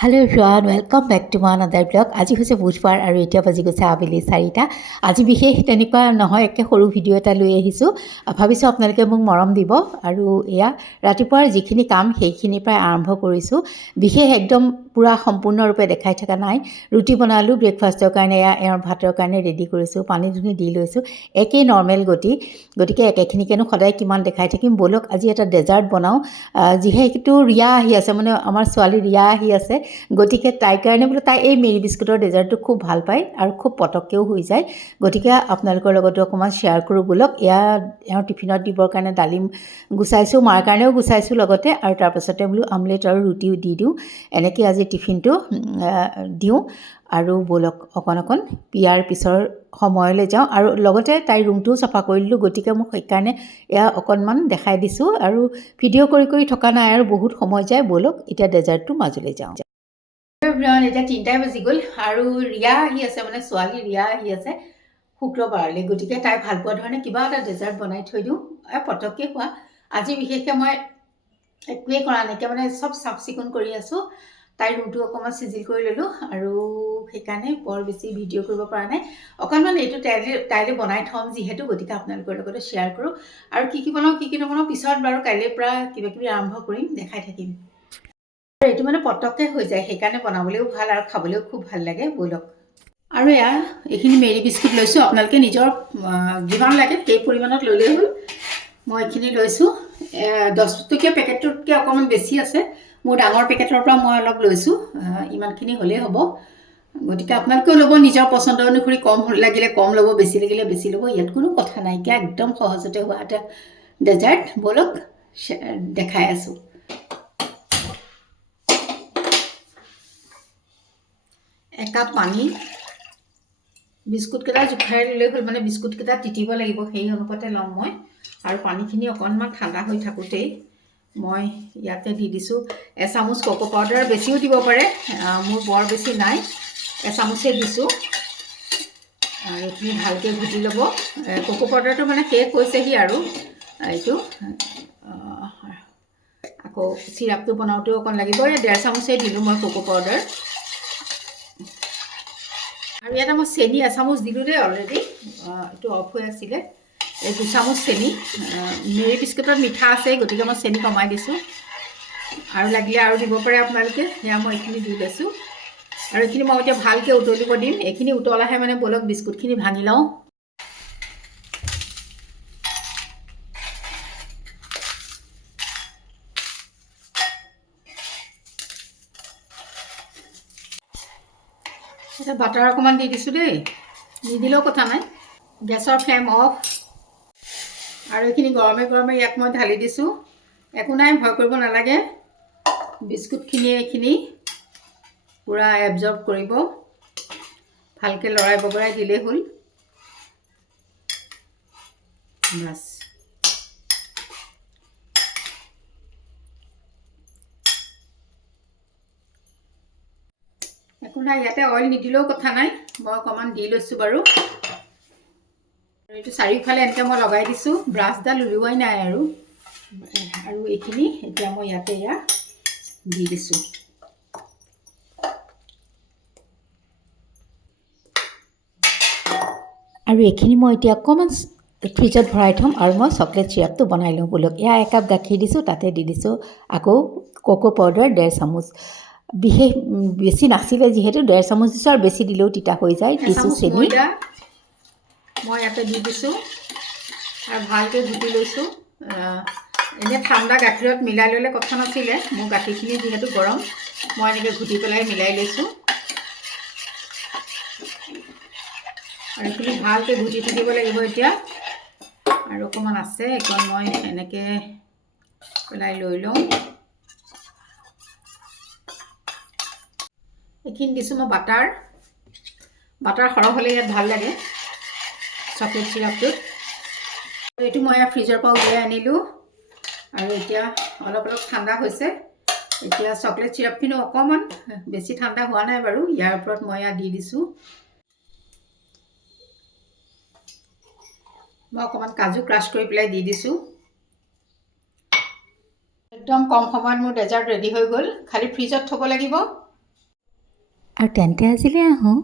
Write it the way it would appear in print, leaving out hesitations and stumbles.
Hello' everyone, welcome back to my another blog. আজি হৈছে বুধবাৰ আৰু এতিয়া বাজি গৈছে আবেলি 4টা। আজি বিশেষ তেনেকুৱা নহয়, একে সৰু ভিডিঅ' এটা লৈ আহিছোঁ। ভাবিছোঁ আপোনালোকে মোক মৰম দিব আৰু এয়া ৰাতিপুৱাৰ যিখিনি কাম সেইখিনিৰ পৰাই আৰম্ভ কৰিছোঁ। বিশেষ একদম পূৰা সম্পূৰ্ণৰূপে দেখাই থকা নাই। ৰুটি বনালোঁ ব্ৰেকফাষ্টৰ কাৰণে, এওঁৰ ভাতৰ কাৰণে ৰেডি কৰিছোঁ, পানী দুনি দি লৈছোঁ। একেই নৰ্মেল গতিকে একেখিনিকেনো সদায় কিমান দেখাই থাকিম। ব'লক আজি এটা ডেজাৰ্ট বনাওঁ। যিহেতু ৰিয়া আহি আছে, মানে আমাৰ ছোৱালী ৰিয়া আহি আছে, গতিকে তাইৰ কাৰণে বোলো, তাই এই মেৰী বিস্কুটৰ ডেজাৰ্টটো খুব ভাল পায় আৰু খুব পটককৈও হৈ যায়। গতিকে আপোনালোকৰ লগতো অকণমান শ্বেয়াৰ কৰোঁ ব'লক। এওঁৰ টিফিনত দিবৰ কাৰণে ডালিম গুচাইছোঁ, মাৰ কাৰণেও গুচাইছোঁ লগতে, আৰু তাৰপাছতে বোলো আমলেট আৰু ৰুটিও দি দিওঁ। এনেকৈ আজি টিফিনটো দিওঁ। আৰু ব'লক অকণ পিয়াৰ পিছৰ সময়লৈ যাওঁ, আৰু লগতে তাইৰ ৰুমটোও চাফা কৰি দিলোঁ। গতিকে মোক সেইকাৰণে এয়া অকণমান দেখাই দিছোঁ, আৰু ভিডিঅ' কৰি থকা নাই আৰু বহুত সময় যায়। ব'লক এতিয়া ডেজাৰ্টটো মাজলৈ যাওঁ। এতিয়া 3টাই বাজি গ'ল আৰু ৰিয়া আহি আছে, মানে ছোৱালী ৰিয়া আহি আছে শুক্ৰবাৰলৈ। গতিকে তাই ভাল পোৱা ধৰণে কিবা এটা ডেজাৰ্ট বনাই থৈ দিওঁ, পটককৈ খোৱা। আজি বিশেষকৈ মই একোৱেই কৰা নাইকিয়া, মানে চব চাফ চিকুণ কৰি আছোঁ। তাইৰ ৰুমটো অকণমান চিজিল কৰি ল'লোঁ, আৰু সেইকাৰণে বৰ বেছি ভিডিঅ' কৰিব পৰা নাই। অকণমান এইটো তাইলৈ বনাই থ'ম যিহেতু, গতিকে আপোনালোকৰ লগতে শ্বেয়াৰ কৰোঁ। আৰু কি বনাওঁ কি নবনাওঁ পিছত বাৰু কাইলৈৰ পৰা কিবাকিবি আৰম্ভ কৰিম, দেখাই থাকিম। এইটো মানে পটককৈ হৈ যায়, সেইকাৰণে বনাবলৈও ভাল আৰু খাবলৈও খুব ভাল লাগে। ব'লক। আৰু এইখিনি মেৰী বিস্কুট লৈছোঁ। আপোনালোকে নিজৰ যিমান লাগে সেই পৰিমাণত ল'লেই হ'ল। মই এইখিনি লৈছোঁ। 10 টকীয়া পেকেটটোতকৈ অকণমান বেছি আছে। মোৰ ডাঙৰ পেকেটৰ পৰা মই অলপ লৈছোঁ, ইমানখিনি হ'লেই হ'ব। গতিকে আপোনালোকেও ল'ব নিজৰ পচন্দ অনুসৰি, কম লাগিলে কম ল'ব, বেছি লাগিলে বেছি ল'ব। ইয়াত কোনো কথা নাইকিয়া, একদম সহজতে হোৱা এটা ডেজাৰ্ট। ব'লক দেখাই আছোঁ। একাপ পানী, বিস্কুটকেইটা জোখাই ল'লেই হ'ল, মানে বিস্কুটকেইটা তিতিব লাগিব সেই অনুপাতে ল'ম মই। আৰু পানীখিনি অকণমান ঠাণ্ডা হৈ থাকোঁতেই মই ইয়াতে দি দিছোঁ এচামুচ কোকো পাউডাৰ। বেছিও দিব পাৰে, মোৰ বৰ বেছি নাই, এচামুচেই দিছোঁ। আৰু এইখিনি ভালকৈ ঘুটি ল'ব। কোকো পাউডাৰটো মানে শেষ হৈছেহি, আৰু এইটো আকৌ চিৰাপটো বনাওঁতেও অকণ লাগিব। 1.5 চামুচেই দিলোঁ মই কোকো পাউডাৰ। আৰু ইয়াতে মই চেনি এচামুচ দিলোঁ দেই অলৰেডি, এইটো অফ হৈ আছিলে। এই 2 চামুচ চেনি, মেৰী বিস্কুটত মিঠা আছে গতিকে মই চেনি কমাই দিছোঁ। আৰু লাগিলে আৰু দিব পাৰে আপোনালোকে। সেয়া মই এইখিনি দি লৈছোঁ, আৰু এইখিনি মই এতিয়া ভালকৈ উতলিব দিম। এইখিনি উতলাহে মানে ব'লক বিস্কুটখিনি ভাঙি লওঁ। এতিয়া বাটাৰ অকণমান দি দিছোঁ দেই, নিদিলেও কথা নাই। গেছৰ ফ্লেম অফ, আৰু এইখিনি গৰমে ইয়াত মই ঢালি দিছোঁ। একো নাই, ভয় কৰিব নালাগে। বিস্কুটখিনিয়ে এইখিনি পূৰা এবজৰ্ব কৰিব। ভালকৈ লৰাই বগৰাই দিলেই হ'ল, বাছ। একো নাই, ইয়াতে অইল নিদিলেও কথা নাই, মই অকণমান দি লৈছোঁ বাৰু। এইটো চাৰিওফালে এনেকৈ মই লগাই দিছোঁ, ব্ৰাছডাল উলিওৱাই নাই। আৰু এইখিনি এতিয়া মই ইয়াতে দি দিছোঁ। আৰু এইখিনি মই এতিয়া অকণমান ফ্ৰিজত ভৰাই থ'ম, আৰু মই চকলেট চিৰাপটো বনাই লওঁ। ব'লক, একাপ গাখীৰ দিছোঁ, তাতে দি দিছোঁ আকৌ কোকো পাউডাৰ 1.5 চামুচ। বিশেষ বেছি নাছিলে যিহেতু 1.5 চামুচ দিছোঁ, আৰু বেছি দিলেও তিতা হৈ যায়। দিছোঁ চেনি, মই ইয়াতে দি দিছোঁ, আৰু ভালকৈ ঘুটি লৈছোঁ। এনেই ঠাণ্ডা গাখীৰত মিলাই ল'লে কথা নাছিলে, মোৰ গাখীৰখিনি যিহেতু গৰম, মই এনেকৈ ঘুটি পেলাই মিলাই লৈছোঁ। আৰু এইখিনি ভালকৈ ঘুটি থাকিব লাগিব এতিয়া। আৰু অকণমান আছে, এইখন মই এনেকৈ পেলাই লৈ লওঁ। এইখিনি দিছোঁ মই বাটাৰ সৰহ হ'লে ইয়াত ভাল লাগে চকলেট চিৰাপটোত। এইটো মই ফ্ৰিজৰ পৰা উলিয়াই আনিলোঁ, আৰু এতিয়া অলপ ঠাণ্ডা হৈছে। এতিয়া চকলেট চিৰাপখিনি অকণমান বেছি ঠাণ্ডা হোৱা নাই বাৰু, ইয়াৰ ওপৰত মই দি দিছোঁ। মই অকণমান কাজু ক্ৰাছ কৰি পেলাই দি দিছোঁ। একদম কম সময়ত মোৰ ডেজাৰ্ট ৰেডি হৈ গ'ল। খালি ফ্ৰিজত থ'ব লাগিব, আৰু তেন্তে আজিলৈ আহোঁ।